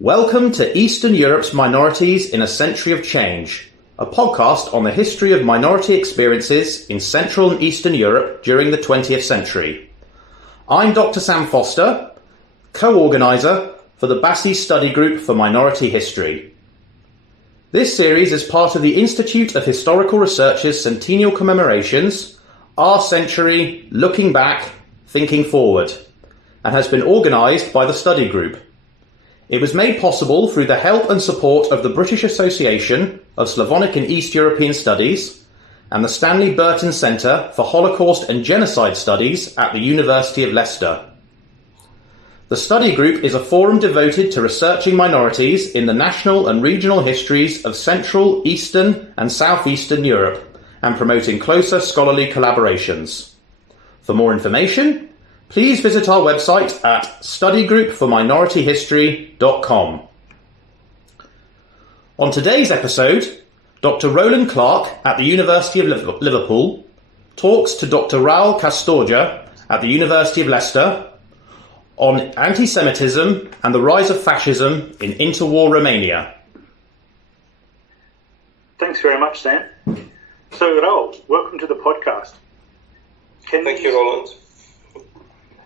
Welcome to Eastern Europe's Minorities in a Century of Change, a podcast on the history of minority experiences in Central and Eastern Europe during the 20th century. I'm Dr. Sam Foster, co-organiser for the Bassi Study Group for Minority History. This series is part of the Institute of Historical Research's centennial commemorations, Our Century, Looking Back, Thinking Forward, and has been organised by the study group. It was made possible through the help and support of the British Association of Slavonic and East European Studies and the Stanley Burton Centre for Holocaust and Genocide Studies at the University of Leicester. The study group is a forum devoted to researching minorities in the national and regional histories of Central, Eastern and Southeastern Europe and promoting closer scholarly collaborations. For more information, please visit our website at studygroupforminorityhistory.com. On today's episode, Dr. Roland Clark at the University of Liverpool talks to Dr. Raul Cârstocea at the University of Leicester on antisemitism and the rise of fascism in interwar Romania. Thanks very much, Sam. So, Raul, welcome to the podcast. Thank you, Roland.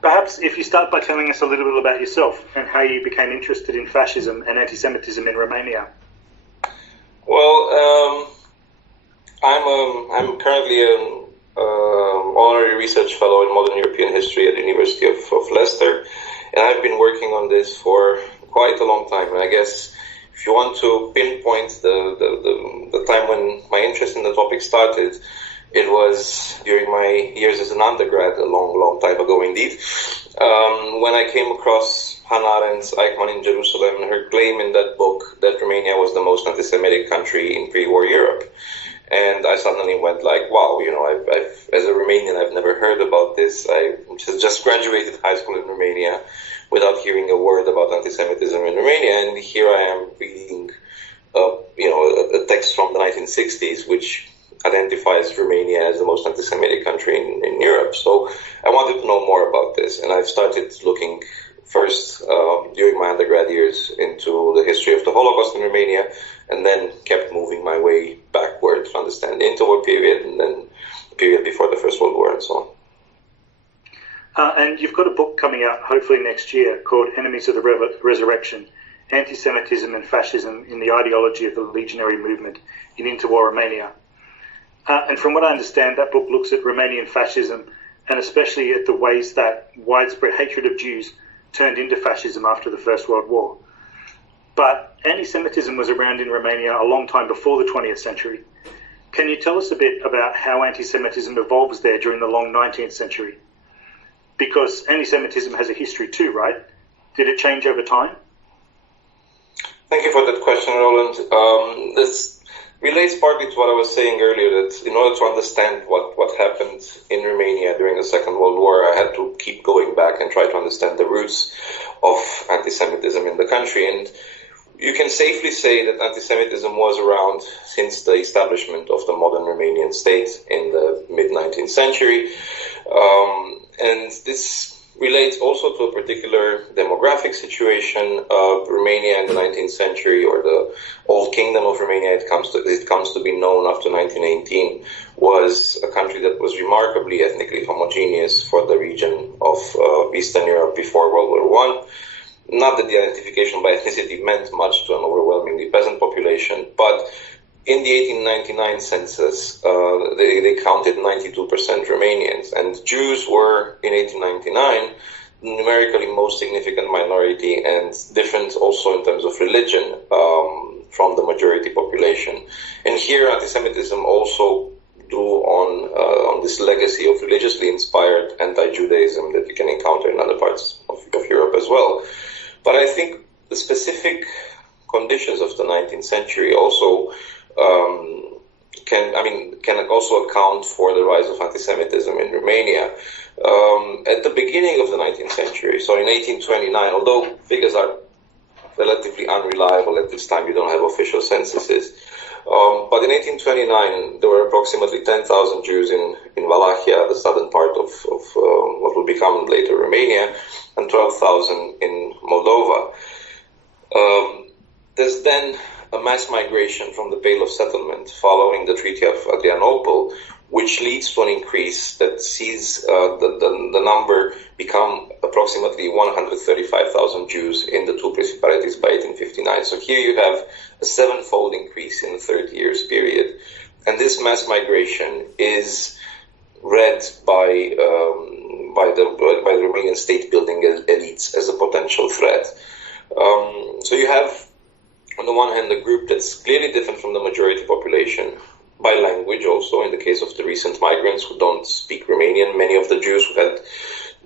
Perhaps if you start by telling us a little bit about yourself and how you became interested in fascism and antisemitism in Romania. Well, I'm currently an honorary research fellow in modern European history at the University of Leicester, and I've been working on this for quite a long time. And I guess if you want to pinpoint the time when my interest in the topic started, it was during my years as an undergrad, a long time ago indeed, when I came across Hannah Arendt's Eichmann in Jerusalem and her claim in that book that Romania was the most anti-Semitic country in pre-war Europe. And I suddenly went like, wow, I've as a Romanian, I've never heard about this. I just graduated high school in Romania without hearing a word about anti-Semitism in Romania. And here I am reading, a text from the 1960s, which identifies Romania as the most anti-Semitic country in Europe. So I wanted to know more about this, and I've started looking first during my undergrad years into the history of the Holocaust in Romania, and then kept moving my way backward to understand the interwar period and then the period before the First World War and so on. And you've got a book coming out hopefully next year called Enemies of the Resurrection, Antisemitism and Fascism in the Ideology of the Legionary Movement in Interwar Romania. And from what I understand, that book looks at Romanian fascism and especially at the ways that widespread hatred of Jews turned into fascism after the First World War. But anti-Semitism was around in Romania a long time before the 20th century. Can you tell us a bit about how anti-Semitism evolves there during the long 19th century? Because anti-Semitism has a history too, right? Did it change over time? Thank you for that question, Roland. This relates partly to what I was saying earlier, that in order to understand what happened in Romania during the Second World War, I had to keep going back and try to understand the roots of anti-Semitism in the country. And you can safely say that anti-Semitism was around since the establishment of the modern Romanian state in the mid-19th century. And this relates also to a particular demographic situation of Romania in the 19th century, or the Old Kingdom of Romania, it comes to be known after 1918, was a country that was remarkably ethnically homogeneous for the region of Eastern Europe before World War I. Not that the identification by ethnicity meant much to an overwhelmingly peasant population, but in the 1899 census, they counted 92% Romanians, and Jews were, in 1899, numerically most significant minority and different also in terms of religion from the majority population. And here, anti-Semitism also drew on this legacy of religiously inspired anti-Judaism that you can encounter in other parts of Europe as well. But I think the specific conditions of the 19th century also can also account for the rise of anti-Semitism in Romania. At the beginning of the 19th century, so in 1829, although figures are relatively unreliable at this time, you don't have official censuses, but in 1829 there were approximately 10,000 Jews in Wallachia, the southern part of what would become later Romania, and 12,000 in Moldova. then a mass migration from the Pale of Settlement following the Treaty of Adrianople, which leads to an increase that sees the number become approximately 135,000 Jews in the two principalities by 1859. So here you have a sevenfold increase in a 30 years period. And this mass migration is read by the Romanian state-building elites as a potential threat. So you have, on the one hand, a group that's clearly different from the majority population, by language also, in the case of the recent migrants who don't speak Romanian. Many of the Jews who had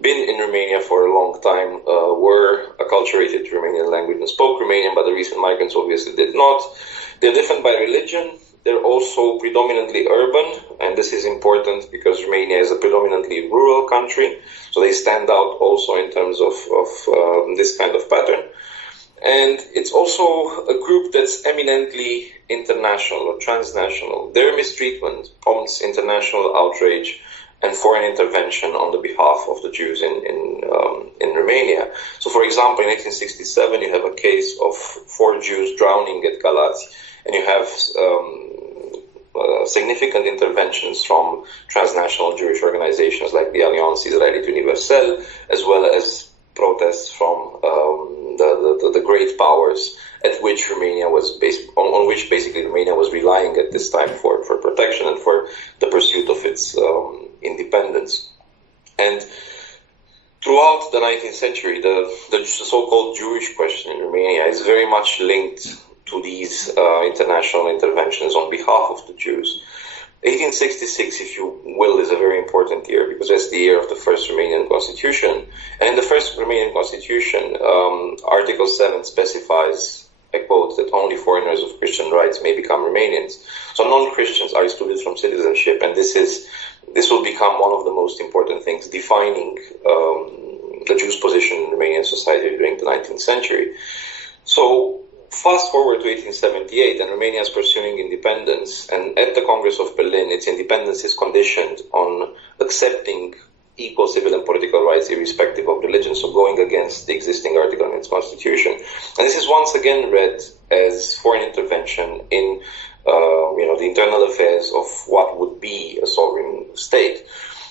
been in Romania for a long time were acculturated to Romanian language and spoke Romanian, but the recent migrants obviously did not. They're different by religion. They're also predominantly urban, and this is important because Romania is a predominantly rural country, so they stand out also in terms of this kind of pattern. And it's also a group that's eminently international or transnational. Their mistreatment prompts international outrage and foreign intervention on the behalf of the Jews in Romania. So, for example, in 1867, you have a case of 4 Jews drowning at Galați, and you have significant interventions from transnational Jewish organizations like the Alliance Israélite Universelle, as well as protests from the great powers at which Romania was on which basically Romania was relying at this time for protection and for the pursuit of its independence. And throughout the 19th century, the so-called Jewish question in Romania is very much linked to these international interventions on behalf of the Jews. 1866, if you will, is a very important year because that's the year of the first Romanian constitution. And in the first Romanian constitution, Article 7 specifies, I quote, that only foreigners of Christian rights may become Romanians. So non-Christians are excluded from citizenship, and this will become one of the most important things defining the Jews' position in Romanian society during the 19th century. So fast forward to 1878, and Romania is pursuing independence, and at the Congress of Berlin, its independence is conditioned on accepting equal civil and political rights irrespective of religion, so going against the existing article in its constitution. And this is once again read as foreign intervention in the internal affairs of what would be a sovereign state.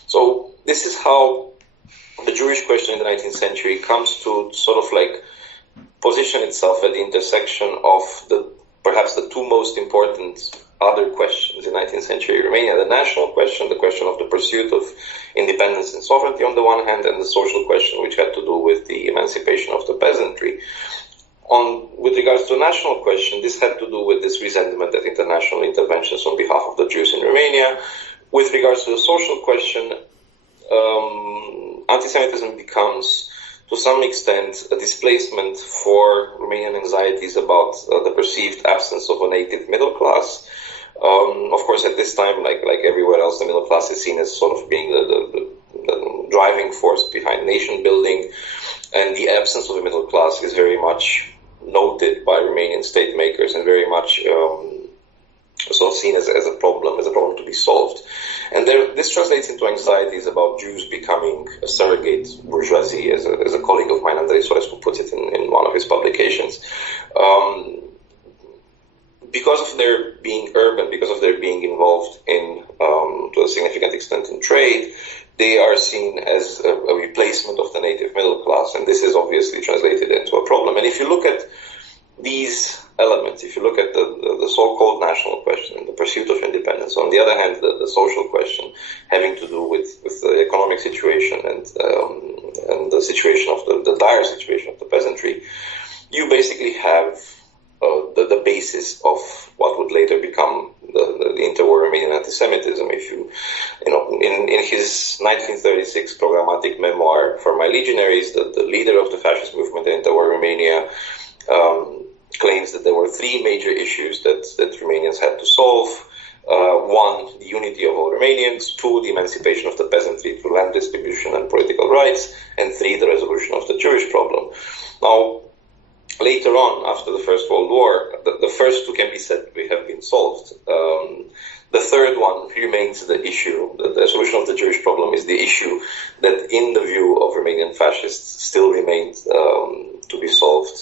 So this is how the Jewish question in the 19th century comes to sort of like position itself at the intersection of perhaps the two most important other questions in 19th century Romania: the national question, the question of the pursuit of independence and sovereignty on the one hand, and the social question, which had to do with the emancipation of the peasantry. With regards to the national question, this had to do with this resentment at international interventions on behalf of the Jews in Romania. With regards to the social question, antisemitism becomes, to some extent, a displacement for Romanian anxieties about the perceived absence of a native middle class. Of course, at this time, like everywhere else, the middle class is seen as sort of being the driving force behind nation building, and the absence of a middle class is very much noted by Romanian state makers and very much so seen as a problem to be solved. And this translates into anxieties about Jews becoming a surrogate bourgeoisie, as a colleague of mine, Andrei Sorescu, puts it in one of his publications. Because of their being urban, because of their being involved in, to a significant extent, in trade, they are seen as a replacement of the native middle class, and this is obviously translated into a problem. And if you look at these elements, if you look at the so-called national question, the pursuit of independence, on the other hand, the social question having to do with the economic situation and the situation of the dire situation of the peasantry, you basically have the basis of what would later become the interwar Romanian antisemitism. If in his 1936 programmatic memoir for my Legionaries, the leader of the fascist movement in interwar Romania claims that there were 3 major issues that Romanians had to solve. 1, the unity of all Romanians; 2, the emancipation of the peasantry through land distribution and political rights; and 3, the resolution of the Jewish problem. Now, later on, after the First World War, the first 2 can be said to have been solved. The third one remains the issue. The solution of the Jewish problem is the issue that, in the view of Romanian fascists, still remained to be solved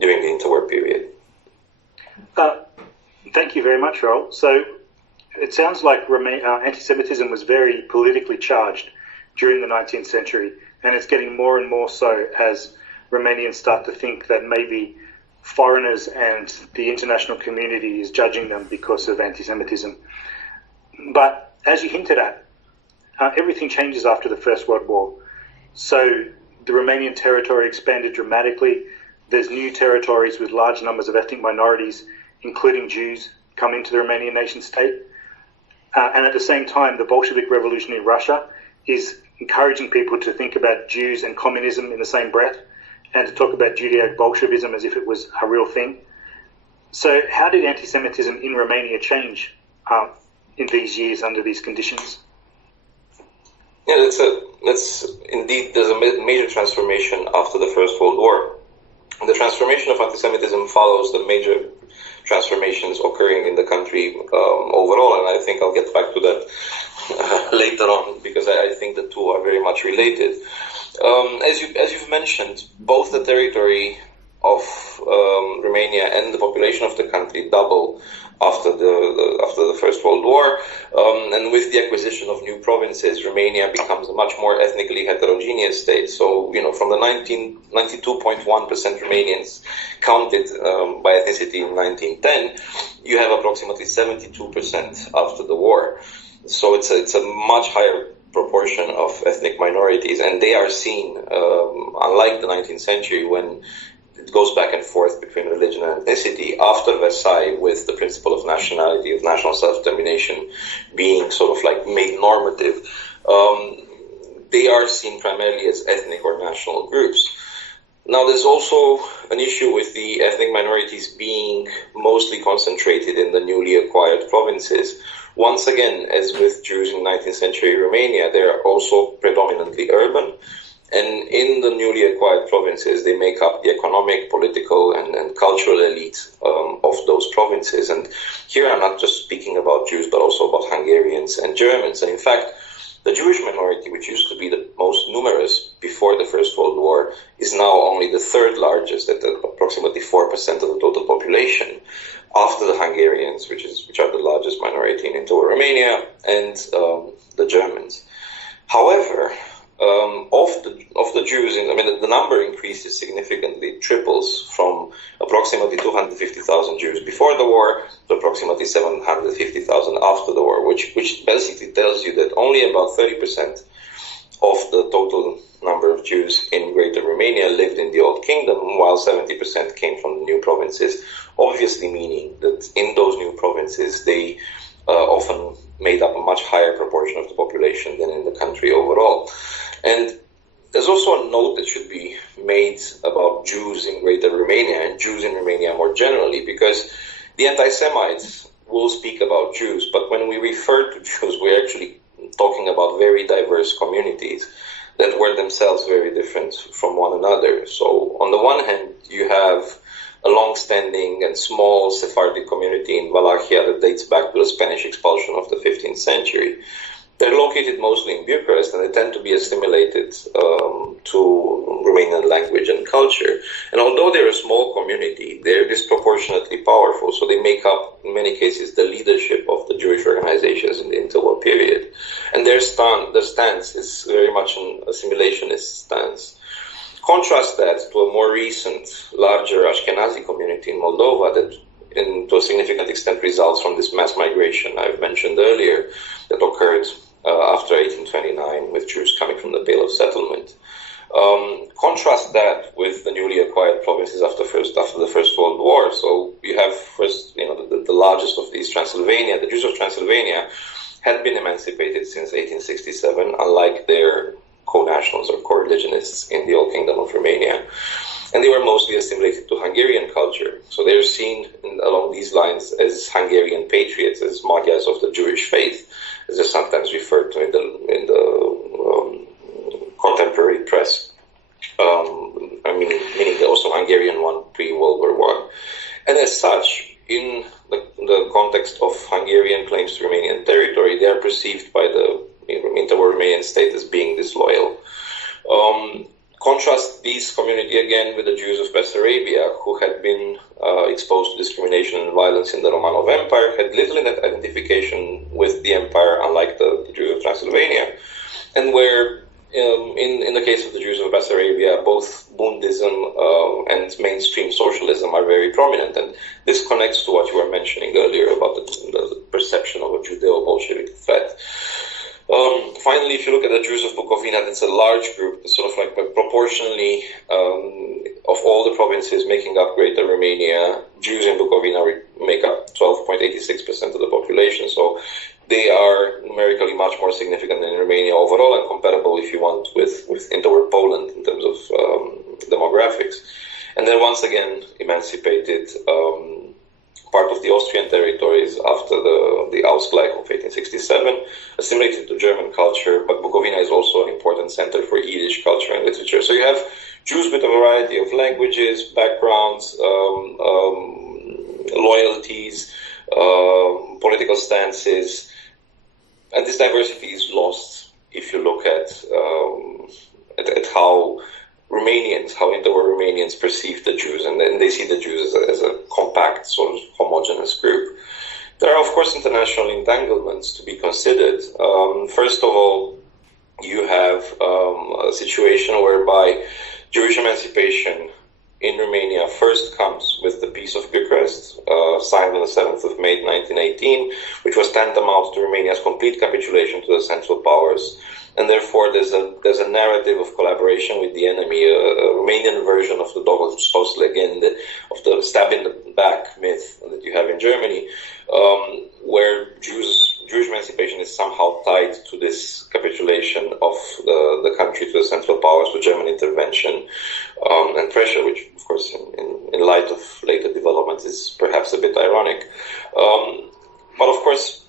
during the interwar period. Thank you very much, Raul. So it sounds like anti-Semitism was very politically charged during the 19th century, and it's getting more and more so as Romanians start to think that maybe foreigners and the international community is judging them because of anti-Semitism. But as you hinted at, everything changes after the First World War. So the Romanian territory expanded dramatically. There's new territories with large numbers of ethnic minorities, including Jews, come into the Romanian nation state. And at the same time, the Bolshevik Revolution in Russia is encouraging people to think about Jews and communism in the same breath, and to talk about Judeo-Bolshevism as if it was a real thing. So how did anti-Semitism in Romania change in these years under these conditions? Yeah, that's indeed, there's a major transformation after the First World War. The transformation of anti-Semitism follows the major transformations occurring in the country overall, and I think I'll get back to that later on, because I think the two are very much related. As you've mentioned, both the territory of Romania and the population of the country double after the First World War, and with the acquisition of new provinces, Romania becomes a much more ethnically heterogeneous state. So, from the 92.1% Romanians counted by ethnicity in 1910, you have approximately 72% after the war. So it's a much higher proportion of ethnic minorities, and they are seen, unlike the 19th century when it goes back and forth between religion and ethnicity, after Versailles, with the principle of nationality, of national self-determination being sort of like made normative, they are seen primarily as ethnic or national groups. Now, there's also an issue with the ethnic minorities being mostly concentrated in the newly acquired provinces. Once again, as with Jews in 19th century Romania, they are also predominantly urban. And in the newly acquired provinces, they make up the economic, political, and cultural elite of those provinces. And here I'm not just speaking about Jews, but also about Hungarians and Germans. And in fact, the Jewish minority, which used to be the most numerous before the First World War, is now only the third largest, at approximately 4% of the total population, after the Hungarians, which are the largest minority in Interwar Romania, and the Germans. However, of the Jews, the number increases significantly, triples from approximately 250,000 Jews before the war to approximately 750,000 after the war, which basically tells you that only about 30% of the total number of Jews in Greater Romania lived in the Old Kingdom, while 70% came from the new provinces, obviously meaning that in those new provinces they often made up a much higher proportion of the population than in the country overall. And there's also a note that should be made about Jews in Greater Romania and Jews in Romania more generally, because the anti-Semites will speak about Jews, but when we refer to Jews, we're actually talking about very diverse communities that were themselves very different from one another. So on the one hand, you have a long-standing and small Sephardic community in Wallachia that dates back to the Spanish expulsion of the 15th century. They're located mostly in Bucharest, and they tend to be assimilated to Romanian language and culture. And although they're a small community, they're disproportionately powerful, so they make up, in many cases, the leadership of the Jewish organizations in the interwar period. And their stance is very much an assimilationist stance. Contrast that to a more recent, larger Ashkenazi community in Moldova that, to a significant extent, results from this mass migration I've mentioned earlier that occurred after 1829 with Jews coming from the Pale of Settlement. Contrast that with the newly acquired provinces after the First World War. So you have first, the largest of these, Transylvania. The Jews of Transylvania had been emancipated since 1867, unlike their co-nationals or co-religionists in the Old Kingdom of Romania. And they were mostly assimilated to Hungarian culture. So they're seen along these lines as Hungarian patriots, as Magyars of the Jewish faith, as they're sometimes referred to in the contemporary press, meaning also Hungarian one pre-World War I. And as such, in the context of Hungarian claims to Romanian territory, they are perceived by the Interwar Romanian state as being disloyal. Contrast this community again with the Jews of Bessarabia, who had been exposed to discrimination and violence in the Romanov Empire, had little identification with the empire, unlike the Jews of Transylvania, and where, in the case of the Jews of Bessarabia, both Bundism and mainstream socialism are very prominent. And this connects to what you were mentioning earlier about the perception of a Judeo-Bolshevik threat. Finally, if you look at the Jews of Bukovina, it's a large group. It's sort of like proportionally of all the provinces making up Greater Romania, Jews in Bukovina make up 12.86% of the population. So they are numerically much more significant than in Romania overall, and comparable, if you want, with Interwar Poland in terms of demographics. And then once again emancipated, part of the Austrian territories after the Ausgleich of 1867, assimilated to German culture, but Bukovina is also an important center for Yiddish culture and literature. So you have Jews with a variety of languages, backgrounds, loyalties, political stances, and this diversity is lost if you look at how Romanians, how interwar Romanians perceive the Jews, and then they see the Jews as a compact, sort of homogenous group. There are, of course, international entanglements to be considered. First of all, you have a situation whereby Jewish emancipation in Romania first comes with the Peace of Bucharest, signed on the 7th of May 1918, which was tantamount to Romania's complete capitulation to the Central Powers. And therefore, there's a narrative of collaboration with the enemy, a Romanian version of the Dogostos-Legende, of the stab in the back myth that you have in Germany, where Jewish emancipation is somehow tied to this capitulation of the country to the Central Powers, to German intervention and pressure, which, of course, in light of later developments is perhaps a bit ironic. But, of course,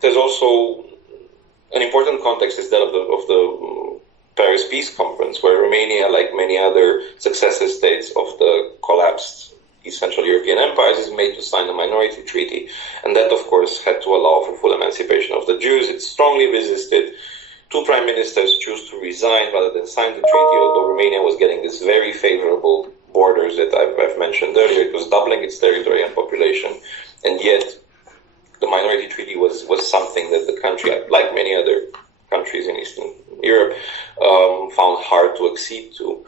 there's also an important context is that of the Paris Peace Conference, where Romania, like many other successor states of the collapsed East Central European empires, is made to sign a minority treaty. And that, of course, had to allow for full emancipation of the Jews. It's strongly resisted. Two prime ministers chose to resign rather than sign the treaty, although Romania was getting this very favorable borders that I've mentioned earlier. It was doubling its territory and population, and yet the minority treaty was something that the country, like many other countries in Eastern Europe, found hard to accede to.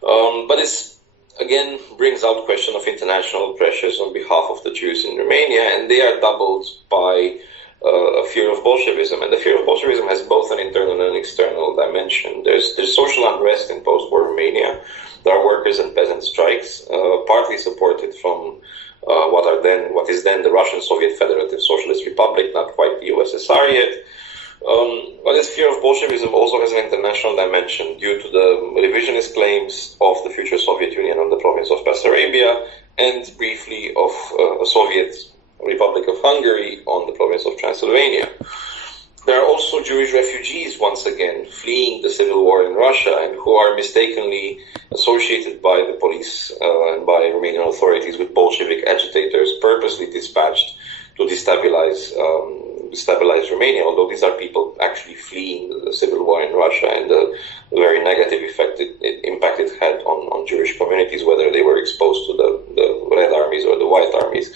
But this, again, brings out question of international pressures on behalf of the Jews in Romania, and they are doubled by a fear of Bolshevism. And the fear of Bolshevism has both an internal and an external dimension. There's social unrest in post-war Romania. There are workers and peasant strikes, partly supported from what is then the Russian Soviet Federative Socialist Republic, not quite the USSR yet. But this fear of Bolshevism also has an international dimension due to the revisionist claims of the future Soviet Union on the province of Bessarabia, and briefly of a Soviet Republic of Hungary on the province of Transylvania. There are also Jewish refugees, once again, fleeing the civil war in Russia, and who are mistakenly associated by the police and by Romanian authorities with Bolshevik agitators purposely dispatched to destabilize Romania, although these are people actually fleeing the civil war in Russia and the very negative impact it had on Jewish communities, whether they were exposed to the Red Armies or the White Armies.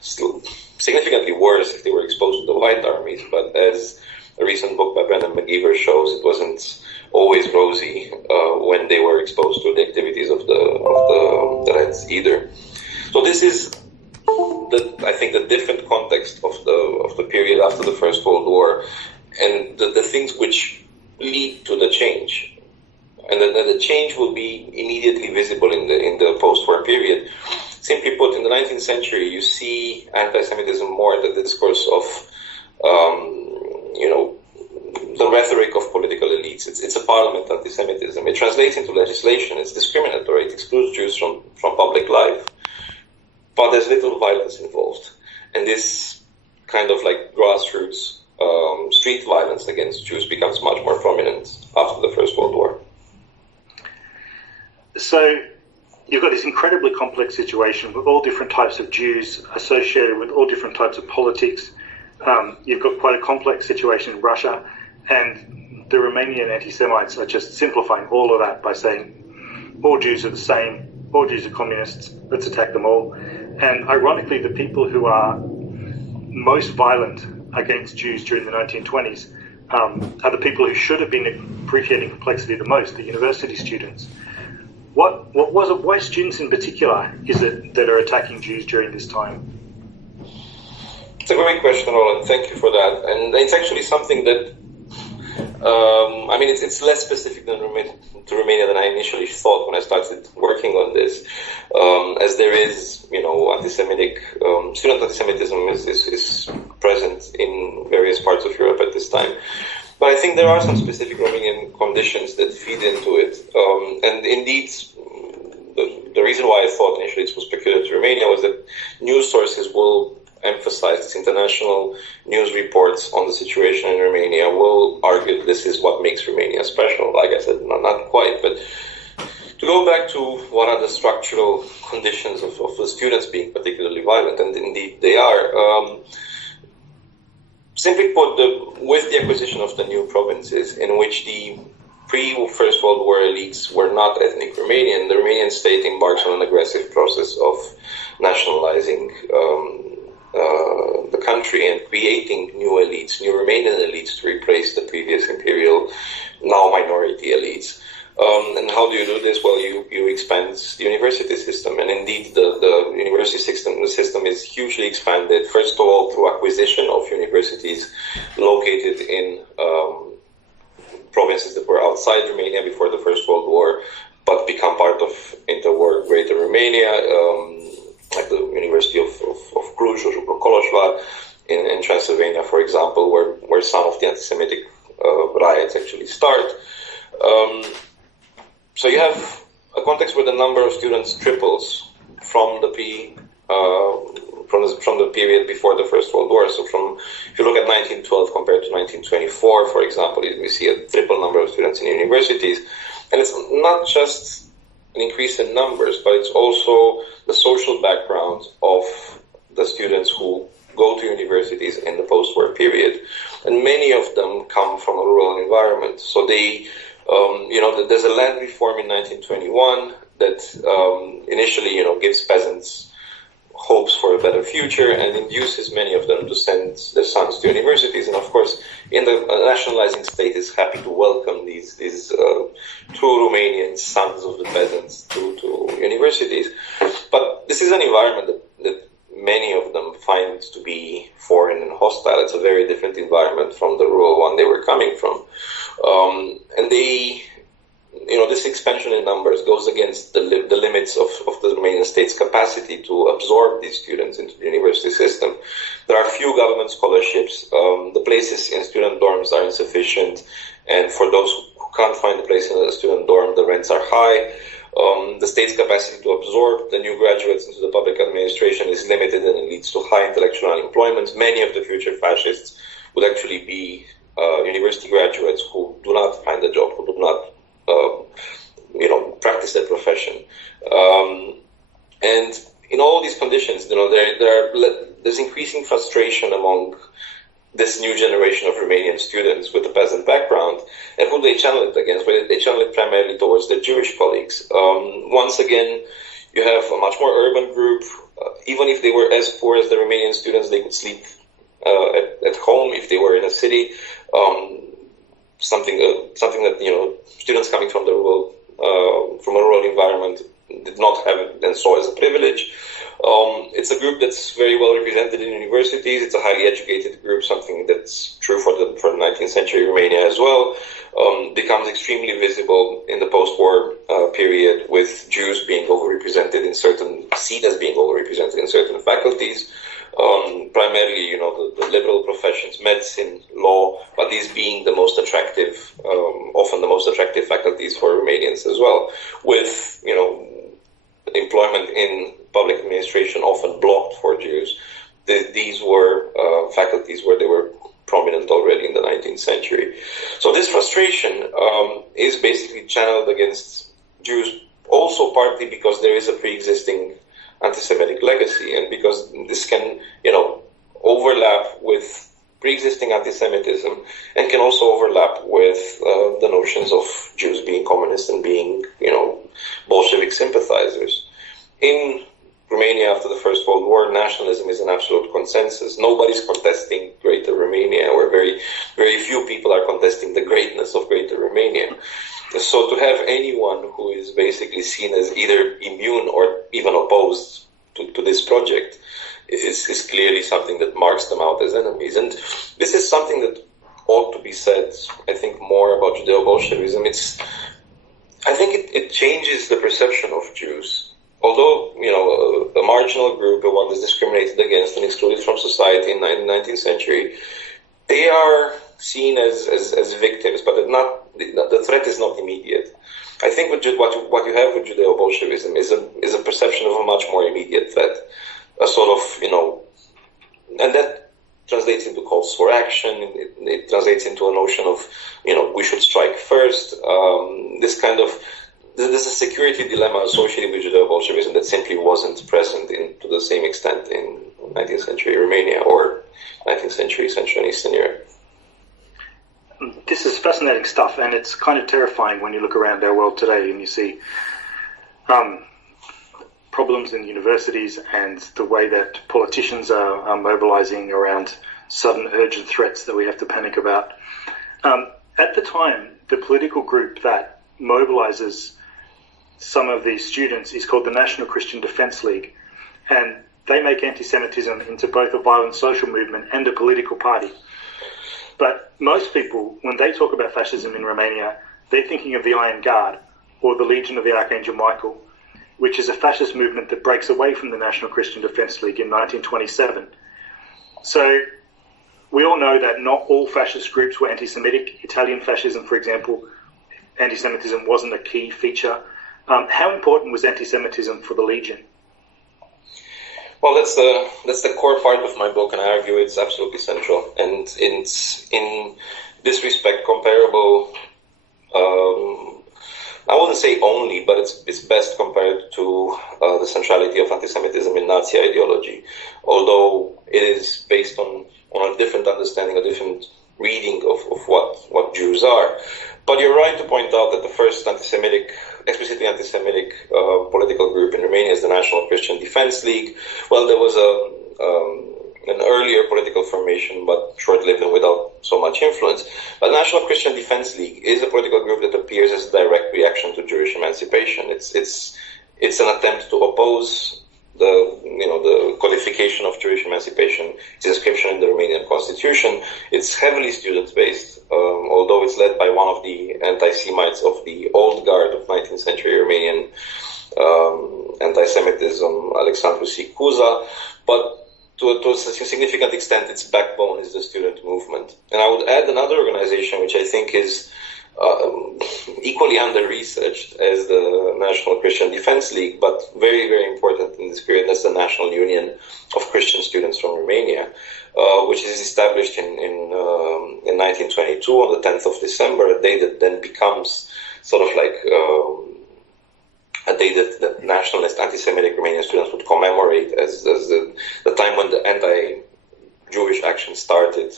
Still, significantly worse if they were exposed to the White Armies, but as a recent book by Brendan McGeever shows, it wasn't always rosy when they were exposed to the activities of the Reds either. So this is, I think, the different context of the period after the First World War, and the things which lead to the change, and the change will be immediately visible in the post-war period. Simply put, in the 19th century, you see anti-Semitism more in the discourse of, the rhetoric of political elites. It's a parliament anti-Semitism. It translates into legislation. It's discriminatory. It excludes Jews from public life. But there's little violence involved. And this kind of like grassroots street violence against Jews becomes much more prominent after the First World War. So you've got this incredibly complex situation with all different types of Jews associated with all different types of politics. You've got quite a complex situation in Russia, and the Romanian anti-Semites are just simplifying all of that by saying all Jews are the same, all Jews are communists, let's attack them all. And ironically, the people who are most violent against Jews during the 1920s are the people who should have been appreciating complexity the most, the university students. What was it? Why students in particular is it that are attacking Jews during this time? It's a great question, Roland. Thank you for that. And it's actually something that, it's less specific to Romania than I initially thought when I started working on this, as there is, anti-Semitic, student antisemitism is present in various parts of Europe at this time. But I think there are some specific Romanian conditions that feed into it. And indeed, the reason why I thought initially it was peculiar to Romania was that news sources will emphasize this. International news reports on the situation in Romania will argue that this is what makes Romania special. Like I said, not quite, but to go back to what are the structural conditions of the students being particularly violent, and indeed they are. Simply put, with the acquisition of the new provinces, in which the pre-First World War elites were not ethnic Romanian, the Romanian state embarks on an aggressive process of nationalizing the country and creating new elites, new Romanian elites to replace the previous imperial, now minority elites. And how do you do this? Well, you expand the university system, and indeed the university system is hugely expanded. First of all, through acquisition of universities located in provinces that were outside Romania before the First World War, but become part of interwar Greater Romania, like the University of Cluj or Colonialism in Transylvania, for example, where some of the antisemitic riots actually start. So you have a context where the number of students triples from the period before the First World War. So if you look at 1912 compared to 1924, for example, we see a triple number of students in universities. And it's not just an increase in numbers, but it's also the social background of the students who go to universities in the post-war period. And many of them come from a rural environment. So they, there's a land reform in 1921 that initially, gives peasants hopes for a better future and induces many of them to send their sons to universities. And of course, in the nationalizing state is happy to welcome these true Romanian sons of the peasants to universities. But this is an environment that many of them find to be foreign and hostile. It's a very different environment from the rural one they were coming from. And they, this expansion in numbers goes against the limits of the Romanian state's capacity to absorb these students into the university system. There are few government scholarships. The places in student dorms are insufficient. And for those who can't find a place in a student dorm, the rents are high. The state's capacity to absorb the new graduates into the public administration is limited, and it leads to high intellectual unemployment. Many of the future fascists would actually be university graduates who do not find a job, who do not practice their profession. And in all these conditions, there's increasing frustration among this new generation of Romanian students with a peasant background. And who they channel it against? Well, they channel it primarily towards their Jewish colleagues. Once again, you have a much more urban group. Even if they were as poor as the Romanian students, they could sleep at home if they were in a city. Something that students coming from the rural from a rural environment did not have and saw as a privilege. It's a group that's very well represented in universities. It's a highly educated group, something that's true for the 19th century Romania as well. Becomes extremely visible in the post-war period, with Jews being overrepresented seen as being overrepresented in certain faculties. Primarily, the liberal professions, medicine, law, but these being the most attractive, often the most attractive faculties for Romanians as well, with, employment in public administration often blocked for Jews. These were faculties where they were prominent already in the 19th century. So this frustration is basically channeled against Jews, also partly because there is a pre-existing anti-Semitic legacy, and because this can, overlap with pre-existing anti-Semitism and can also overlap with the notions of Jews being communists and being, Bolshevik sympathizers. In Romania after the First World War, nationalism is an absolute consensus. Nobody's contesting Greater Romania, or very, very few people are contesting the greatness of Greater Romania. So to have anyone who is basically seen as either immune or even opposed to this project is clearly something that marks them out as enemies. And this is something that ought to be said, I think, more about Judeo-Bolshevism. I think it changes the perception of Jews. Although, a marginal group, one that's discriminated against and excluded from society in the 19th century, they are seen as victims, but the threat is not immediate. I think what you have with Judeo-Bolshevism is a perception of a much more immediate threat, a sort of, and that translates into calls for action. It translates into a notion of, we should strike first. There's a security dilemma associated with Judeo-Bolshevism that simply wasn't present to the same extent in 19th century Romania or 19th century Central and Eastern Europe. This is fascinating stuff, and it's kind of terrifying when you look around our world today and you see problems in universities and the way that politicians are mobilizing around sudden urgent threats that we have to panic about. At the time, the political group that mobilizes some of these students is called the National Christian Defence League, and they make anti-Semitism into both a violent social movement and a political party. But most people, when they talk about fascism in Romania, they're thinking of the Iron Guard or the Legion of the Archangel Michael, which is a fascist movement that breaks away from the National Christian Defence League in 1927. So we all know that not all fascist groups were anti-Semitic. Italian fascism, for example, anti-Semitism wasn't a key feature. How important was anti-Semitism for the Legion? Well, that's the core part of my book, and I argue it's absolutely central. And it's in this respect comparable. I wouldn't say only, but it's best compared to the centrality of anti-Semitism in Nazi ideology, although it is based on a different understanding, a different reading of what Jews are. But you're right to point out that the first explicitly anti-Semitic political group in Romania is the National Christian Defence League. Well, there was an earlier political formation, but short-lived and without so much influence. But National Christian Defence League is a political group that appears as a direct reaction to Jewish emancipation. It's an attempt to oppose the codification of Jewish emancipation, its inscription in the Romanian constitution. It's heavily student-based, although it's led by one of the anti-Semites of the old guard of 19th century Romanian anti-Semitism, Alexandru Sicuza. But to a significant extent, its backbone is the student movement. And I would add another organization which I think is equally under-researched as the National Christian Defence League, but very, very important in this period. That's the National Union of Christian Students from Romania, which is established in 1922 on the 10th of December, a day that then becomes sort of like a day that nationalist anti-Semitic Romanian students would commemorate as the time when the anti-Jewish action started,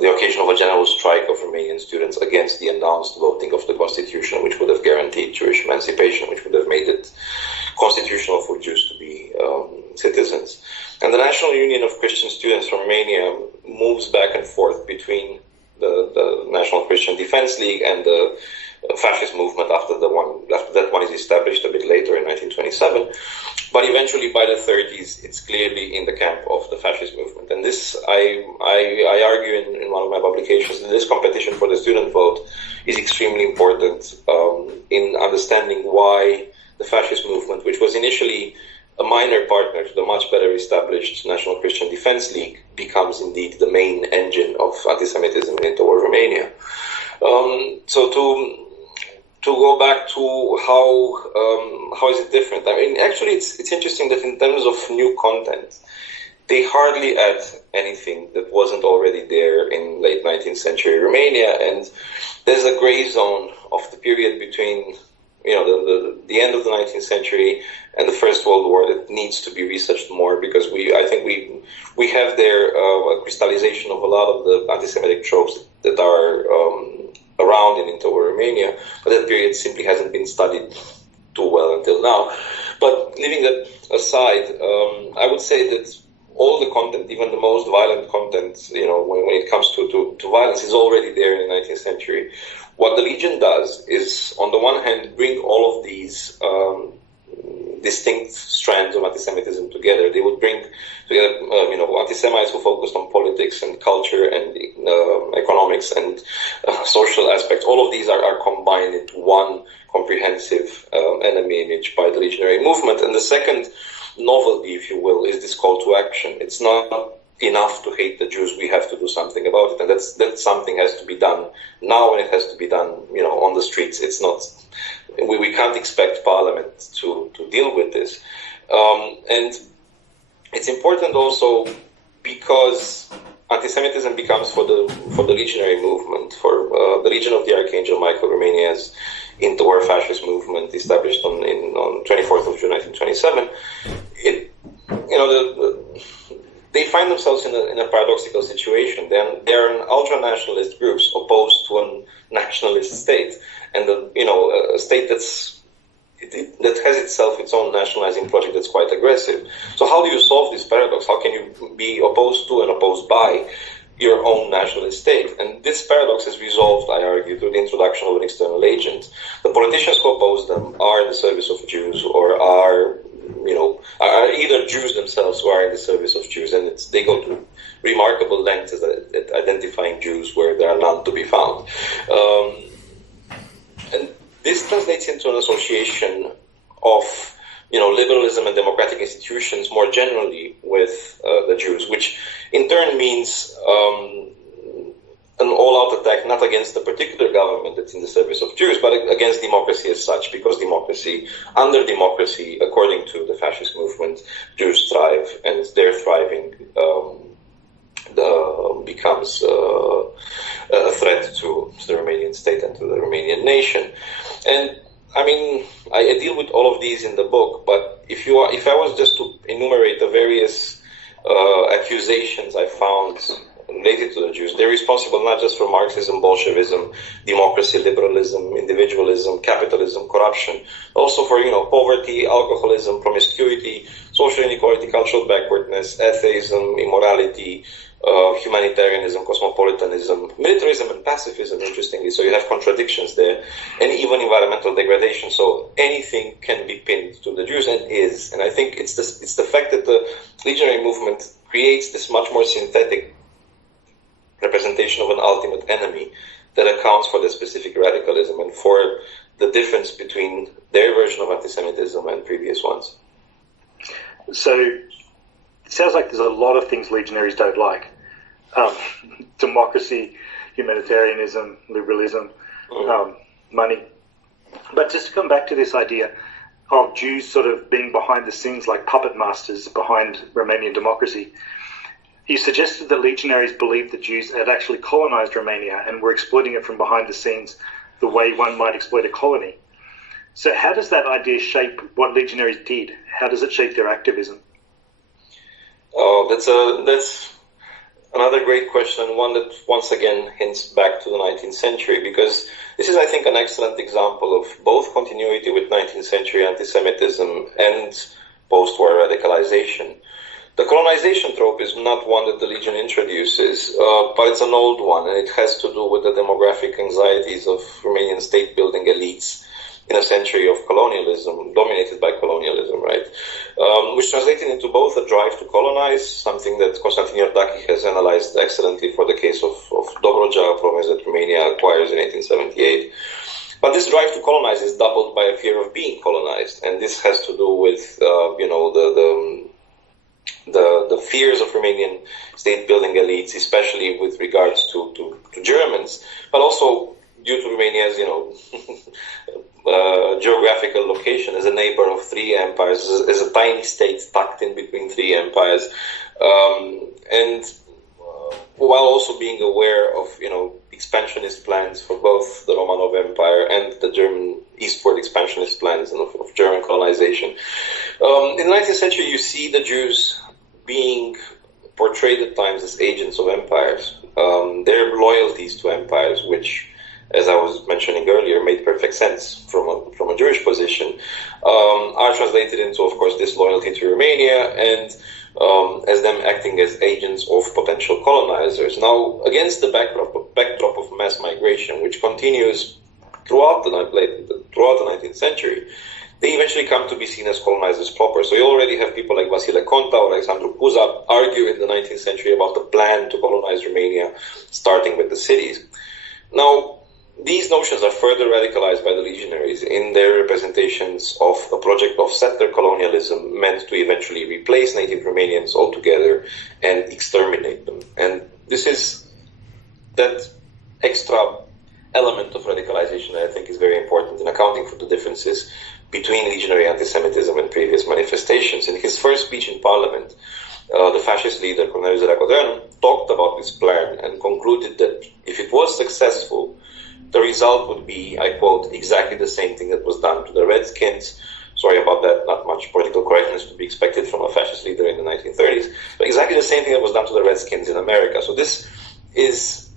the occasion of a general strike of Romanian students against the announced voting of the constitution, which would have guaranteed Jewish emancipation, which would have made it constitutional for Jews to be citizens. And the National Union of Christian Students from Romania moves back and forth between the National Christian Defence League and the fascist movement after that one is established a bit later in 1927. But eventually, by the 30s, it's clearly in the camp of the fascist movement. And this, I argue in one of my publications, that this competition for the student vote is extremely important in understanding why the fascist movement, which was initially a minor partner to the much better established National Christian Defence League, becomes indeed the main engine of anti-Semitism in Interwar Romania. So to go back to how is it different? I mean, actually, it's interesting that in terms of new content, they hardly add anything that wasn't already there in late 19th century Romania, and there's a gray zone of the period between the end of the 19th century and the First World War that needs to be researched more, because I think we have there a crystallization of a lot of the anti-Semitic tropes that are around in interwar Romania, but that period simply hasn't been studied too well until now. But leaving that aside, I would say that all the content, even the most violent content, when it comes to violence, is already there in the 19th century. What the Legion does is, on the one hand, bring all of these distinct strands of anti-Semitism together. They would bring together, anti-Semites who focused on politics and culture and economics and social aspects. All of these are combined into one comprehensive enemy image by the Legionary movement. And the second novelty, if you will, is this call to action. It's not enough to hate the Jews, we have to do something about it, and that something has to be done now, and it has to be done, on the streets. It's not, we can't expect Parliament to deal with this, and it's important also because anti-Semitism becomes for the Legionary movement, for the Legion of the Archangel Michael, Romania's interwar fascist movement established on 24th of June 1927. They find themselves in a paradoxical situation. They're an ultra-nationalist groups opposed to a nationalist state, and a state that has itself its own nationalizing project that's quite aggressive. So how do you solve this paradox? How can you be opposed to and opposed by your own nationalist state? And this paradox is resolved, I argue, through the introduction of an external agent. The politicians who oppose them are in the service of Jews, or are either Jews themselves who are in the service of Jews, and they go to remarkable lengths at identifying Jews where there are none to be found. And this translates into an association of liberalism and democratic institutions more generally with the Jews, which in turn means an all-out attack not against the particular government that's in the service of Jews, but against democracy as such, because under democracy, according to the fascist movement, Jews thrive, and their thriving becomes a threat to the Romanian state and to the Romanian nation. And I mean, I deal with all of these in the book, but if I was just to enumerate the various accusations I found related to the Jews, they're responsible not just for Marxism, Bolshevism, democracy, liberalism, individualism, capitalism, corruption, also for poverty, alcoholism, promiscuity, social inequality, cultural backwardness, atheism, immorality, humanitarianism, cosmopolitanism, militarism, and pacifism, interestingly. So you have contradictions there, and even environmental degradation. So anything can be pinned to the Jews, and is. And I think it's the fact that the Legionary movement creates this much more synthetic representation of an ultimate enemy that accounts for the specific radicalism and for the difference between their version of anti-Semitism and previous ones. So it sounds like there's a lot of things legionaries don't like. Democracy, humanitarianism, liberalism, money. But just to come back to this idea of Jews sort of being behind the scenes like puppet masters behind Romanian democracy, you suggested that legionaries believed that Jews had actually colonized Romania and were exploiting it from behind the scenes the way one might exploit a colony. So how does that idea shape what legionaries did? How does it shape their activism? Oh, that's another great question, and one that once again hints back to the 19th century, because this is, I think, an excellent example of both continuity with 19th century anti-Semitism and post-war radicalization. The colonization trope is not one that the Legion introduces, but it's an old one, and it has to do with the demographic anxieties of Romanian state-building elites in a century of colonialism, dominated by colonialism, right? Which translated into both a drive to colonize, something that Constantin Iordache has analyzed excellently for the case of Dobroja, a province that Romania acquires in 1878. But this drive to colonize is doubled by a fear of being colonized, and this has to do with, the fears of Romanian state-building elites, especially with regards to Germans, but also due to Romania's, geographical location as a neighbor of three empires, as a tiny state tucked in between three empires. And while also being aware of, expansionist plans for both the Romanov Empire and the German eastward expansionist plans of German colonization. In the 19th century, you see the Jews being portrayed at times as agents of empires. Their loyalties to empires, which, as I was mentioning earlier, made perfect sense from a Jewish position, are translated into, of course, this loyalty to Romania and as them acting as agents of potential colonizers. Now, against the backdrop of mass migration, which continues throughout the 19th century, they eventually come to be seen as colonizers proper. So you already have people like Vasile Conta or Alexandru Cuza argue in the 19th century about the plan to colonize Romania, starting with the cities. Now, these notions are further radicalized by the Legionaries in their representations of a project of settler colonialism meant to eventually replace native Romanians altogether and exterminate them. And this is that extra element of radicalization that I think is very important in accounting for the differences between legionary antisemitism and previous manifestations. In his first speech in Parliament, the fascist leader, Cornelius talked about this plan and concluded that if it was successful, the result would be, I quote, exactly the same thing that was done to the Redskins. Sorry about that, not much political correctness to be expected from a fascist leader in the 1930s, but exactly the same thing that was done to the Redskins in America. So this is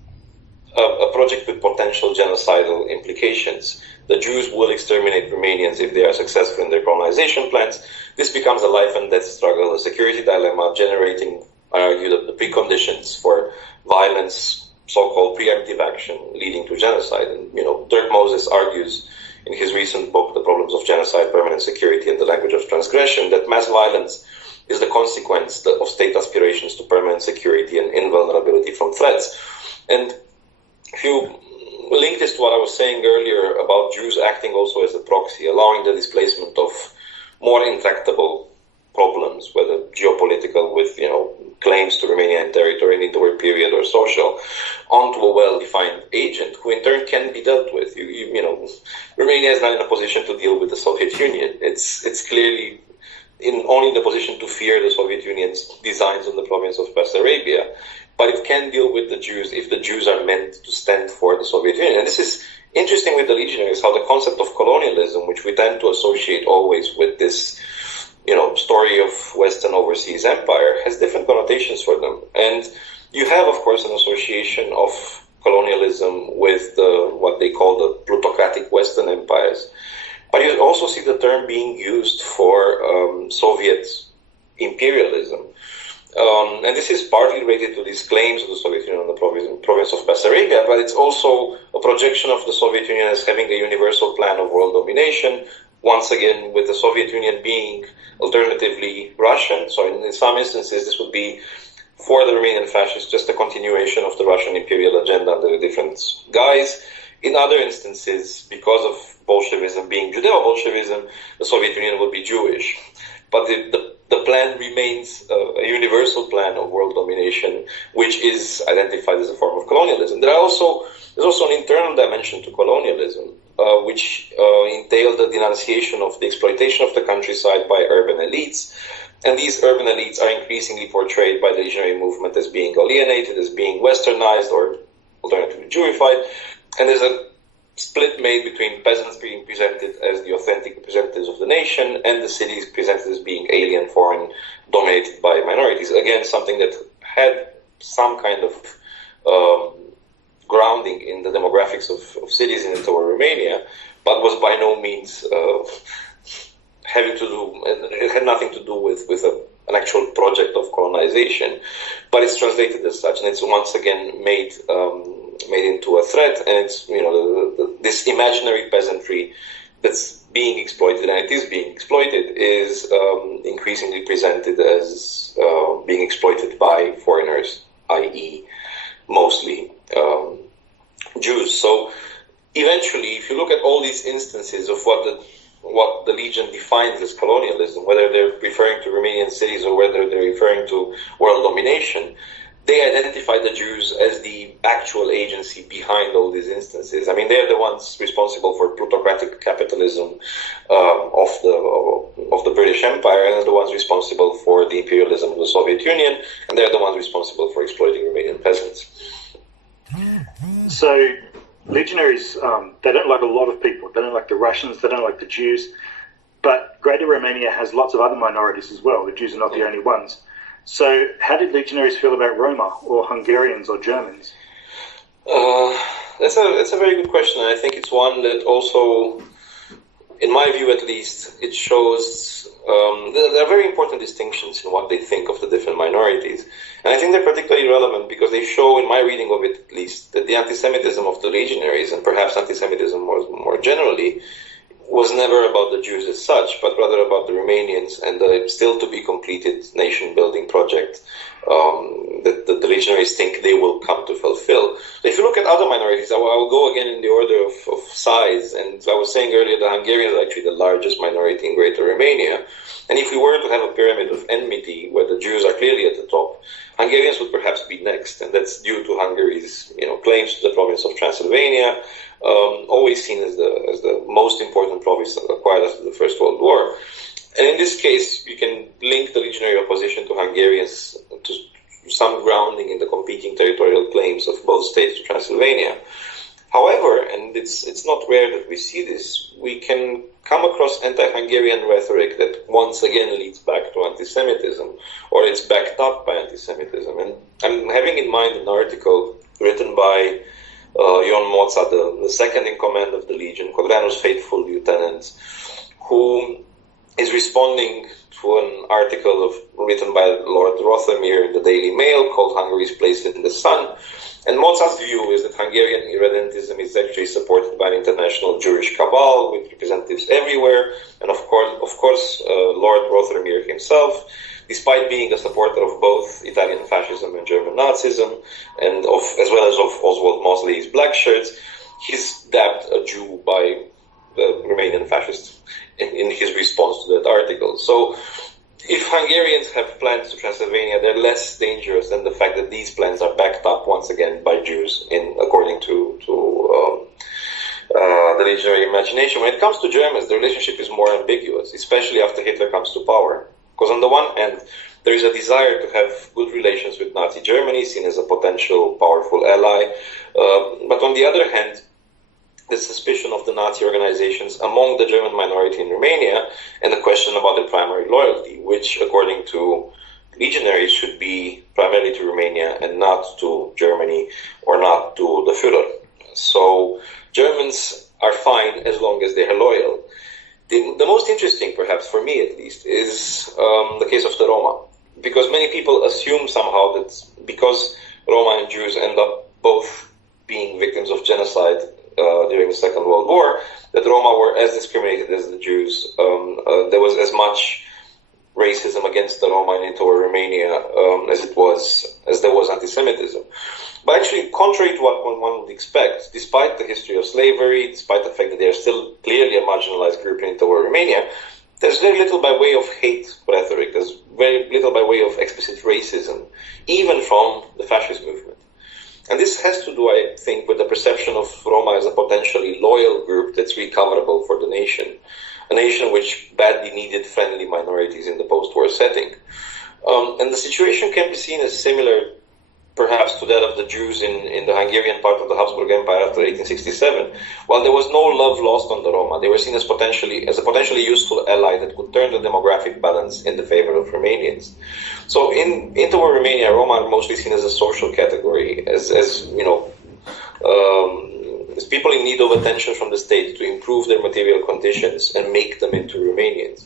a project with potential genocidal implications. The Jews will exterminate Romanians if they are successful in their colonization plans. This becomes a life and death struggle, a security dilemma, generating, I argue, the preconditions for violence, so-called preemptive action leading to genocide. And, Dirk Moses argues in his recent book, The Problems of Genocide, Permanent Security, and the Language of Transgression, that mass violence is the consequence of state aspirations to permanent security and invulnerability from threats. And if you link this to what I was saying earlier about Jews acting also as a proxy, allowing the displacement of more intractable problems, whether geopolitical with, claims to Romanian territory in the interwar period or social, onto a well-defined agent who in turn can be dealt with. Romania is not in a position to deal with the Soviet Union. It's clearly only in the position to fear the Soviet Union's designs on the province of Bessarabia, but it can deal with the Jews if the Jews are meant to stand for the Soviet Union. And this is interesting with the Legionaries, how the concept of colonialism, which we tend to associate always with this story of Western overseas empire, has different connotations for them. And you have, of course, an association of colonialism with what they call the plutocratic Western empires. But you also see the term being used for Soviet imperialism. And this is partly related to these claims of the Soviet Union on the province of Bessarabia, but it's also a projection of the Soviet Union as having a universal plan of world domination, once again with the Soviet Union being alternatively Russian. So in some instances, this would be, for the Romanian fascists, just a continuation of the Russian imperial agenda under a different guise. In other instances, because of Bolshevism being Judeo-Bolshevism, the Soviet Union would be Jewish. But the plan remains a universal plan of world domination, which is identified as a form of colonialism. There's also an internal dimension to colonialism, which entailed the denunciation of the exploitation of the countryside by urban elites. And these urban elites are increasingly portrayed by the legionary movement as being alienated, as being westernized, or alternatively Jewified. And there's a split made between peasants being presented as the authentic representatives of the nation and the cities presented as being alien, foreign, dominated by minorities. Again, something that had some kind of grounding in the demographics of cities in interwar Romania, but was by no means having to do, it had nothing to do with an actual project of colonization, but it's translated as such, and it's once again made into a threat, and it's this imaginary peasantry that's being exploited, and it is being exploited, is increasingly presented as being exploited by foreigners, i.e. mostly Jews. So eventually, if you look at all these instances of what the Legion defines as colonialism, whether they're referring to Romanian cities or whether they're referring to world domination, they identify the Jews as the actual agency behind all these instances. I mean, they're the ones responsible for plutocratic capitalism of the British Empire, and the ones responsible for the imperialism of the Soviet Union, and they're the ones responsible for exploiting Romanian peasants. So, legionaries, they don't like a lot of people. They don't like the Russians, they don't like the Jews, but Greater Romania has lots of other minorities as well. The Jews are not the only ones. So, how did legionaries feel about Roma, or Hungarians, or Germans? That's a very good question, and I think it's one that also, in my view at least, it shows there are very important distinctions in what they think of the different minorities. And I think they're particularly relevant because they show, in my reading of it at least, that the anti-Semitism of the legionaries, and perhaps anti-Semitism more generally, was never about the Jews as such, but rather about the Romanians and the still-to-be-completed nation-building project that the legionaries think they will come to fulfill. If you look at other minorities, I will go again in the order of size, and I was saying earlier the Hungarians are actually the largest minority in Greater Romania, and if we were to have a pyramid of enmity where the Jews are clearly at the top, Hungarians would perhaps be next, and that's due to Hungary's claims to the province of Transylvania, always seen as the most important province acquired after the First World War. And in this case, you can link the legionary opposition to Hungarians to some grounding in the competing territorial claims of both states to Transylvania. However, and it's not rare that we see this, we can come across anti-Hungarian rhetoric that once again leads back to anti-Semitism, or it's backed up by anti-Semitism. And I'm having in mind an article written by Ion Moța, the second in command of the Legion, Codreanu's faithful lieutenant, who is responding to an article written by Lord Rothermere in the Daily Mail called Hungary's Place in the Sun. And Moța's view is that Hungarian irredentism is actually supported by an international Jewish cabal with representatives everywhere. And of course, Lord Rothermere himself, despite being a supporter of both Italian fascism and German Nazism, and as well as of Oswald Mosley's black shirts, he's dabbed a Jew by the Romanian fascists in his response to that article. So if Hungarians have plans to Transylvania, they're less dangerous than the fact that these plans are backed up once again by Jews, according to the legionary imagination. When it comes to Germans, the relationship is more ambiguous, especially after Hitler comes to power. Because on the one hand, there is a desire to have good relations with Nazi Germany, seen as a potential powerful ally. But on the other hand, the suspicion of the Nazi organizations among the German minority in Romania, and the question about their primary loyalty, which, according to legionaries, should be primarily to Romania and not to Germany or not to the Führer. So Germans are fine as long as they are loyal. The most interesting, perhaps for me at least, is the case of the Roma, because many people assume somehow that because Roma and Jews end up both being victims of genocide during the Second World War, that Roma were as discriminated as the Jews. There was as much racism against the Roma in interwar Romania as there was anti-Semitism. But actually, contrary to what one would expect, despite the history of slavery, despite the fact that they are still clearly a marginalized group in interwar Romania, there's very little by way of hate rhetoric, there's very little by way of explicit racism, even from the fascist movement. And this has to do, I think, with the perception of Roma as a potentially loyal group that's recoverable for the nation, a nation which badly needed friendly minorities in the post-war setting. And the situation can be seen as similar, perhaps, to that of the Jews in the Hungarian part of the Habsburg Empire after 1867. While there was no love lost on the Roma, they were seen as a potentially useful ally that could turn the demographic balance in the favor of Romanians. So in interwar Romania, Roma are mostly seen as a social category, as people in need of attention from the state to improve their material conditions and make them into Romanians.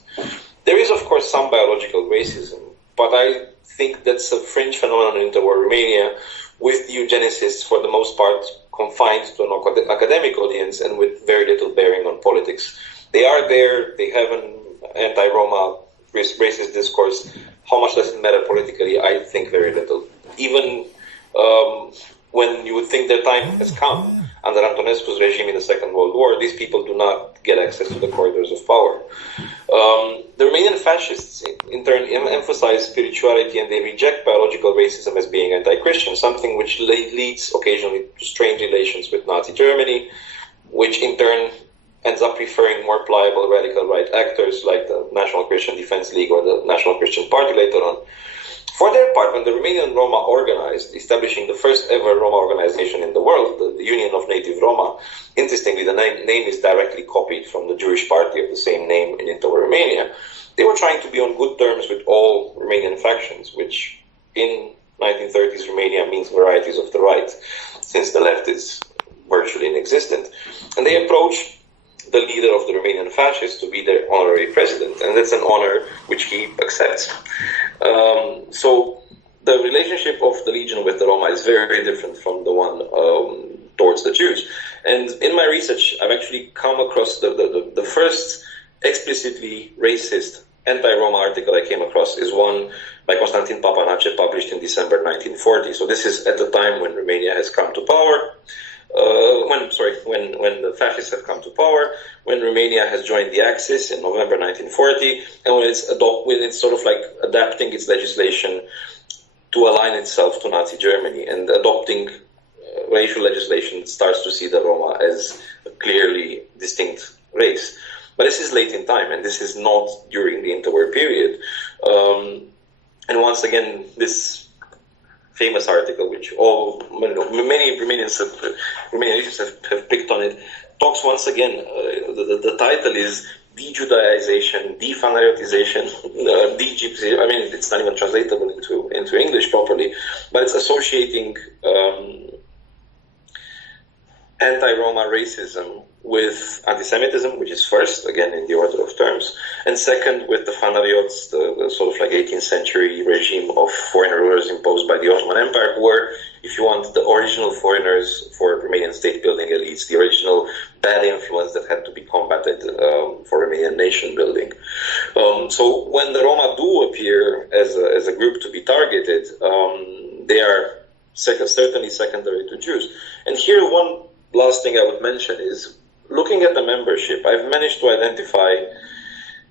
There is, of course, some biological racism, but I think that's a fringe phenomenon in interwar Romania, with the eugenicists, for the most part, confined to an academic audience and with very little bearing on politics. They are there, they have an anti-Roma racist discourse. How much does it matter politically? I think very little. Even when you would think their time has come, under Antonescu's regime in the Second World War, these people do not get access to the corridors of power. The Romanian fascists, in turn, emphasize spirituality, and they reject biological racism as being anti-Christian, something which leads occasionally to strained relations with Nazi Germany, which in turn ends up preferring more pliable radical right actors like the National Christian Defense League or the National Christian Party later on. For their part, when the Romanian Roma organized, establishing the first ever Roma organization in the world, the Union of Native Roma, interestingly, the name is directly copied from the Jewish party of the same name in Interwar Romania. They were trying to be on good terms with all Romanian factions, which in 1930s Romania means varieties of the right, since the left is virtually inexistent. And they approached the leader of the Romanian fascists to be their honorary president, and that's an honor which he accepts. So the relationship of the Legion with the Roma is very, very different from the one towards the Jews. And in my research, I've actually come across the first explicitly racist anti-Roma article I came across is one by Constantin Papanace, published in December 1940. So this is at the time when Romania has come to power. When the fascists have come to power, when Romania has joined the Axis in November 1940, and when it's sort of like adapting its legislation to align itself to Nazi Germany, and adopting racial legislation starts to see the Roma as a clearly distinct race. But this is late in time, and this is not during the interwar period. And once again, this famous article, which many Romanians have picked on it, talks once again, the title is De-Judaization, De-Fanariotization, De-Gypsy. I mean, it's not even translatable into English properly, but it's associating anti-Roma racism with antisemitism, which is first, again, in the order of terms, and second, with the Fanariots, the sort of like 18th century regime of foreign rulers imposed by the Ottoman Empire, who were, if you want, the original foreigners for Romanian state-building elites, the original bad influence that had to be combated for Romanian nation-building. So when the Roma do appear as a group to be targeted, they are certainly secondary to Jews. And here, one last thing I would mention is, looking at the membership, I've managed to identify,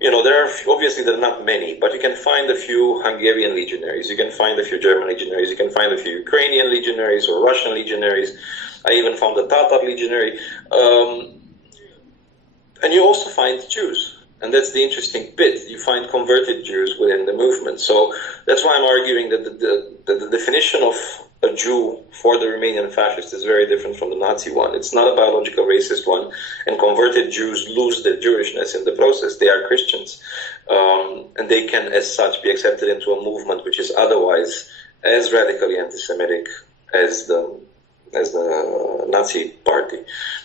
there are not many, but you can find a few Hungarian legionaries, you can find a few German legionaries, you can find a few Ukrainian legionaries or Russian legionaries. I even found a Tatar legionary. And you also find Jews. And that's the interesting bit. You find converted Jews within the movement. So that's why I'm arguing that the definition of a Jew for the Romanian fascists is very different from the Nazi one. It's not a biological racist one, and converted Jews lose their Jewishness in the process. They are Christians, and they can, as such, be accepted into a movement which is otherwise as radically anti-Semitic as the Nazi party,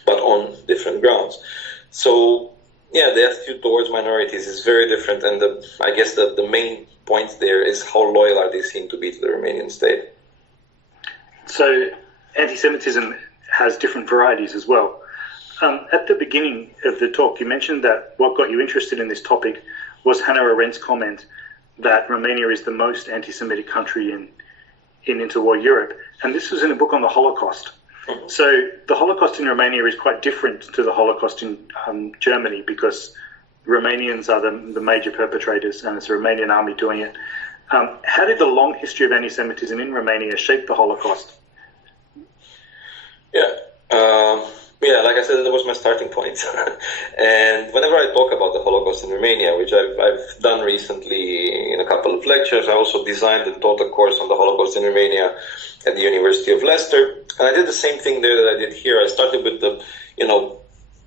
but on different grounds. So, yeah, the attitude towards minorities is very different, and I guess the main point there is how loyal are they seen to be to the Romanian state. So anti-Semitism has different varieties as well. At the beginning of the talk, you mentioned that what got you interested in this topic was Hannah Arendt's comment that Romania is the most anti-Semitic country in interwar Europe, and this was in a book on the Holocaust. Mm-hmm. So the Holocaust in Romania is quite different to the Holocaust in Germany, because Romanians are the major perpetrators, and it's the Romanian army doing it. How did the long history of anti-Semitism in Romania shape the Holocaust? Like I said, that was my starting point. And whenever I talk about the Holocaust in Romania, which I've done recently in a couple of lectures, I also designed and taught a course on the Holocaust in Romania at the University of Leicester. And I did the same thing there that I did here. I started with the,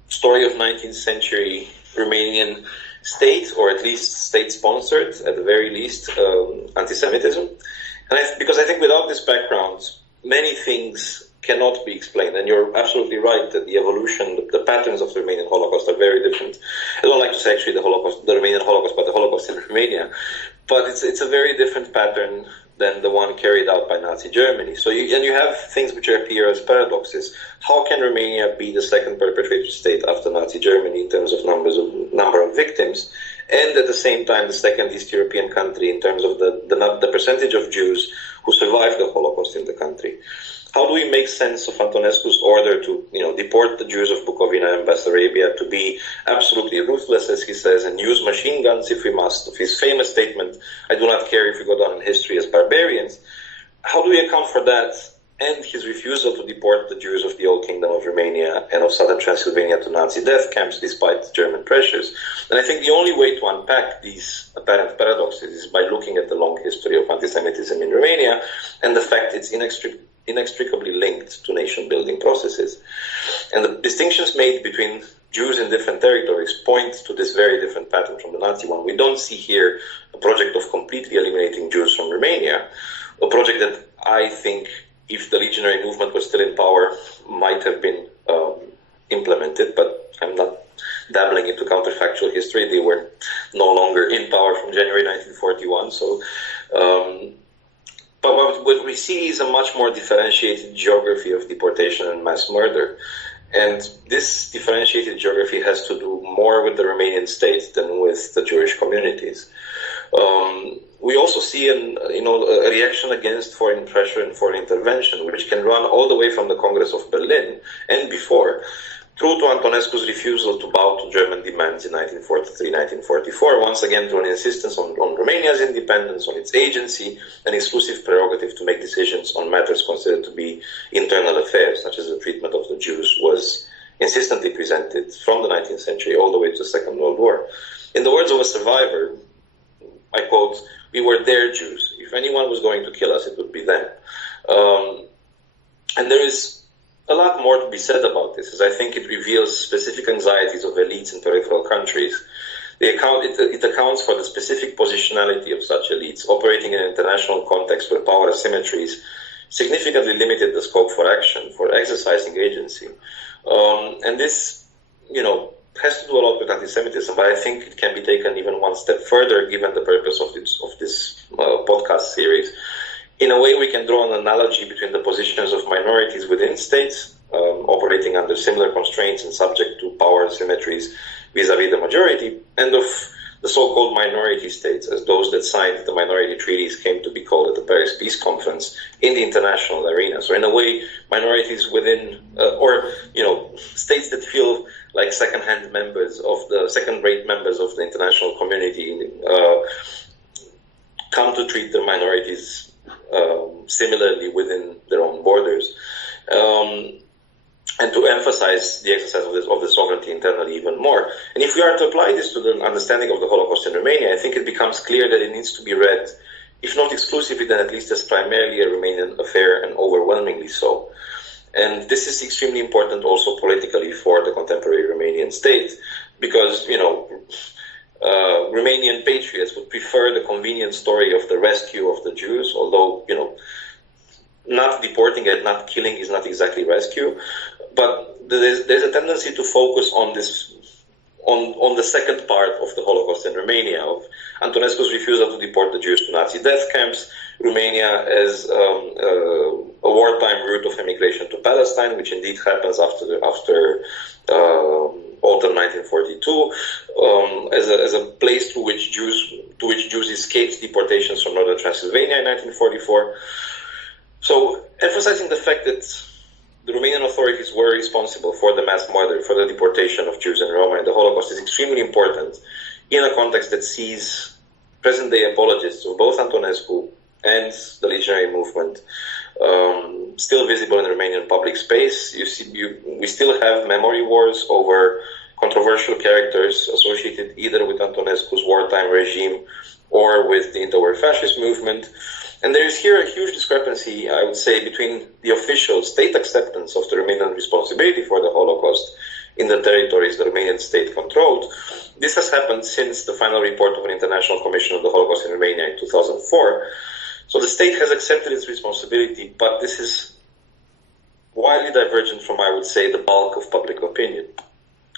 story of 19th century Romanian state, or at least state-sponsored, at the very least, anti-Semitism. And because I think without this background, many things cannot be explained. And you're absolutely right that the evolution, the patterns of the Romanian Holocaust are very different. I don't like to say actually the Romanian Holocaust, but the Holocaust in Romania. But it's a very different pattern than the one carried out by Nazi Germany. So you have things which appear as paradoxes. How can Romania be the second perpetrator state after Nazi Germany in terms of number of victims, and at the same time the second East European country in terms of the percentage of Jews who survived the Holocaust in the country? how do we make sense of Antonescu's order to, deport the Jews of Bukovina and Bessarabia, to be absolutely ruthless, as he says, and use machine guns if we must, of his famous statement, I do not care if we go down in history as barbarians? How do we account for that and his refusal to deport the Jews of the Old Kingdom of Romania and of southern Transylvania to Nazi death camps despite German pressures? And I think the only way to unpack these apparent paradoxes is by looking at the long history of anti-Semitism in Romania and the fact it's inextricably linked to nation-building processes. And the distinctions made between Jews in different territories point to this very different pattern from the Nazi one. We don't see here a project of completely eliminating Jews from Romania, a project that I think, if the Legionary movement was still in power, might have been implemented, but I'm not dabbling into counterfactual history. They were no longer in power from January 1941. So, but what we see is a much more differentiated geography of deportation and mass murder. And this differentiated geography has to do more with the Romanian state than with the Jewish communities. We also see a reaction against foreign pressure and foreign intervention, which can run all the way from the Congress of Berlin and before, through to Antonescu's refusal to bow to German demands in 1943-1944, once again through an insistence on Romania's independence, on its agency, an exclusive prerogative to make decisions on matters considered to be internal affairs, such as the treatment of the Jews, was insistently presented from the 19th century all the way to the Second World War. In the words of a survivor, I quote, "We were their Jews. If anyone was going to kill us, it would be them." And there is a lot more to be said about this, as I think it reveals specific anxieties of elites in peripheral countries. It accounts for the specific positionality of such elites operating in an international context where power asymmetries significantly limited the scope for action, for exercising agency. And this, has to do a lot with anti-Semitism, but I think it can be taken even one step further, given the purpose of this podcast series. In a way, we can draw an analogy between the positions of minorities within states, operating under similar constraints and subject to power asymmetries vis-à-vis the majority, and of the so-called minority states, as those that signed the minority treaties came to be called at the Paris Peace Conference in the international arena. So in a way, minorities within, states that feel like second-rate members of the international community come to treat their minorities similarly within their own borders. And to emphasize the exercise of the sovereignty internally even more. And if we are to apply this to the understanding of the Holocaust in Romania, I think it becomes clear that it needs to be read, if not exclusively, then at least as primarily a Romanian affair, and overwhelmingly so. And this is extremely important also politically for the contemporary Romanian state, because, Romanian patriots would prefer the convenient story of the rescue of the Jews, although, not deporting and not killing is not exactly rescue. But there's a tendency to focus on this, on the second part of the Holocaust in Romania, of Antonescu's refusal to deport the Jews to Nazi death camps, Romania as a wartime route of emigration to Palestine, which indeed happens after autumn 1942, as a place to which Jews escaped deportations from northern Transylvania in 1944. So, emphasizing the fact that the Romanian authorities were responsible for the mass murder, for the deportation of Jews in Roma and the Holocaust is extremely important in a context that sees present-day apologists of both Antonescu and the Legionary movement still visible in the Romanian public space. We still have memory wars over controversial characters associated either with Antonescu's wartime regime or with the Interwar fascist movement. And there is here a huge discrepancy, I would say, between the official state acceptance of the Romanian responsibility for the Holocaust in the territories the Romanian state controlled. This has happened since the final report of an International Commission of the Holocaust in Romania in 2004. So the state has accepted its responsibility, but this is widely divergent from, I would say, the bulk of public opinion.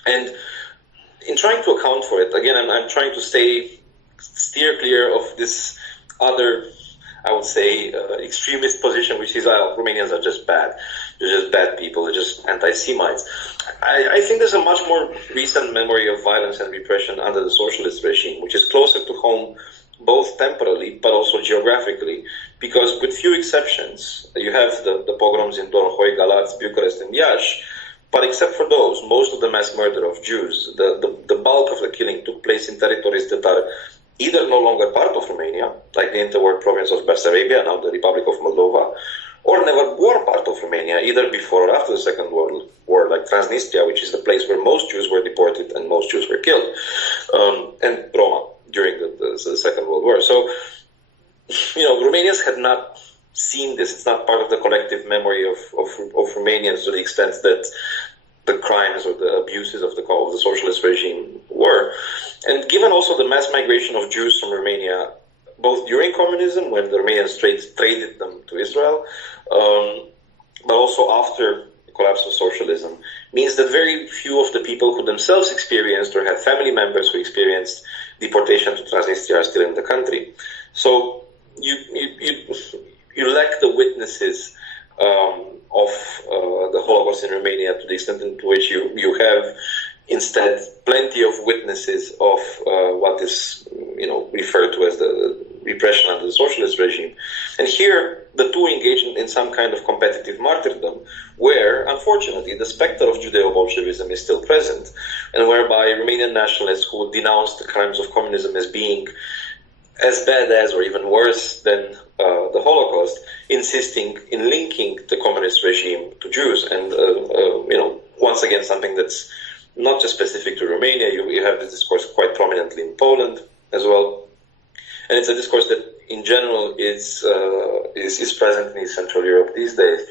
And in trying to account for it, again, I'm trying to steer clear of this other, I would say, extremist position, which is Romanians are just bad. They're just bad people. They're just anti-Semites. I think there's a much more recent memory of violence and repression under the socialist regime, which is closer to home, both temporally but also also geographically, because with few exceptions, you have the pogroms in Dorohoi, Galați, Bucharest, and Iași, but except for those, most of the mass murder of Jews, the bulk of the killing took place in territories that are either no longer part of Romania, like the interwar province of Bessarabia, now the Republic of Moldova, or never were part of Romania, either before or after the Second World War, like Transnistria, which is the place where most Jews were deported and most Jews were killed, and Roma during the Second World War. So, Romanians had not seen this. It's not part of the collective memory of Romanians to the extent that the crimes or the abuses of the socialist regime were. And given also the mass migration of Jews from Romania, both during communism, when the Romanians traded them to Israel, but also after the collapse of socialism, means that very few of the people who themselves experienced or had family members who experienced deportation to Transnistria are still in the country. So you lack the witnesses of the Holocaust in Romania to the extent to which you have instead plenty of witnesses of what is referred to as the repression under the socialist regime. And here the two engage in some kind of competitive martyrdom where, unfortunately, the specter of Judeo-Bolshevism is still present, and whereby Romanian nationalists who denounce the crimes of communism as being as bad as or even worse than the Holocaust, insisting in linking the communist regime to Jews. And, once again, something that's not just specific to Romania. You have this discourse quite prominently in Poland as well. And it's a discourse that, in general, is present in East Central Europe these days.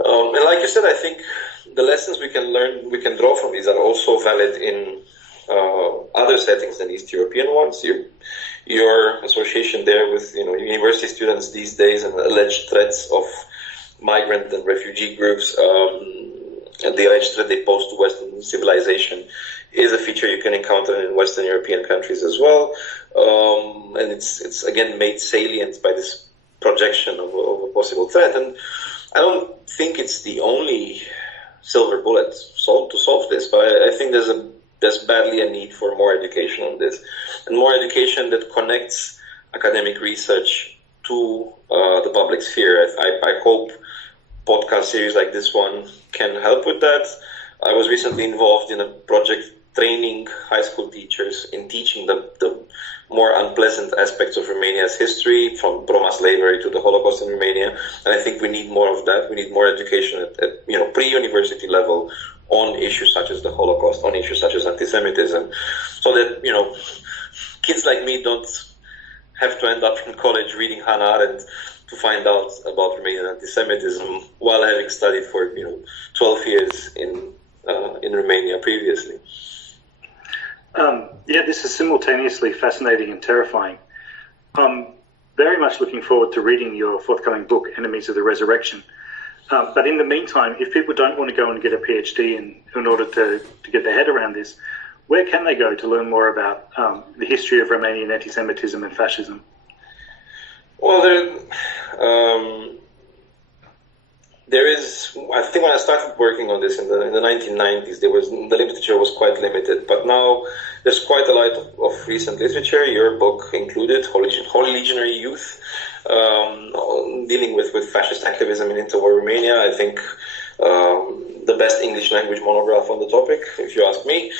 And like you said, I think the lessons we can draw from these are also valid in other settings than East European ones. Your association there with university students these days and alleged threats of migrant and refugee groups, and the alleged threat they pose to Western civilization, is a feature you can encounter in Western European countries as well. And it's again made salient by this projection of a possible threat. And I don't think it's the only silver bullet to solve this, but I think there's badly a need for more education on this, and more education that connects academic research to the public sphere. I hope podcast series like this one can help with that. I was recently involved in a project training high school teachers in teaching the more unpleasant aspects of Romania's history, from Roma slavery to the Holocaust in Romania. And I think we need more of that. We need more education at pre-university level on issues such as the Holocaust, on issues such as antisemitism, so that kids like me don't have to end up in college reading Hannah Arendt to find out about Romanian antisemitism while having studied for 12 years in Romania previously. This is simultaneously fascinating and terrifying. I'm very much looking forward to reading your forthcoming book, Enemies of the Resurrection. But in the meantime, if people don't want to go and get a PhD in order to get their head around this, where can they go to learn more about the history of Romanian anti-Semitism and fascism? Well, there is. I think when I started working on this in the 1990s, the literature was quite limited. But now there's quite a lot of recent literature. Your book included, Holy Legionary Youth, dealing with fascist activism in interwar Romania. I think the best English language monograph on the topic, if you ask me.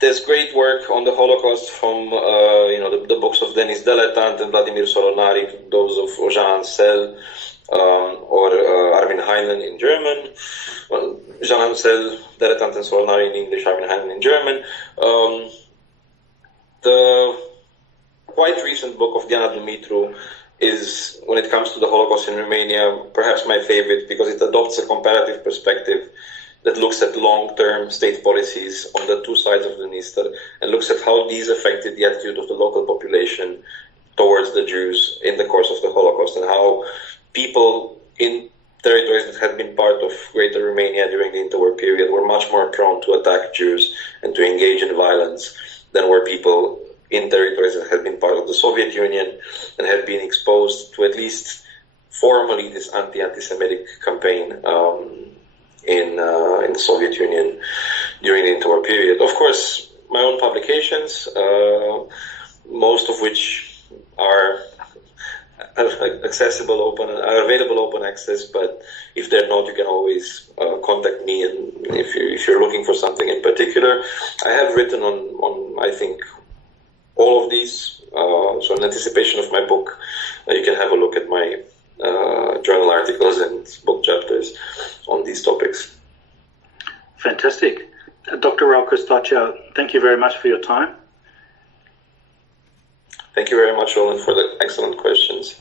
There's great work on the Holocaust from the books of Denis Deletant and Vladimir Solonari, to those of Jean Ansel or Armin Heinen in German. Well, Jean Ansel, Deletant and Solonari in English, Armin Heinen in German. The quite recent book of Diana Dumitru is, when it comes to the Holocaust in Romania, perhaps my favorite, because it adopts a comparative perspective that looks at long-term state policies on the two sides of the Dniester and looks at how these affected the attitude of the local population towards the Jews in the course of the Holocaust, and how people in territories that had been part of Greater Romania during the interwar period were much more prone to attack Jews and to engage in violence than were people in territories that had been part of the Soviet Union and had been exposed to, at least formally, this anti-Semitic campaign in the Soviet Union during the interwar period. Of course, my own publications, most of which are accessible, are available open access. But if they're not, you can always contact me. And if you're looking for something in particular, I have written on I think all of these. So in anticipation of my book, you can have a look at my journal articles and book chapters on these topics. Fantastic. Dr. Raul Cârstocea, thank you very much for your time. Thank you very much, Roland, for the excellent questions.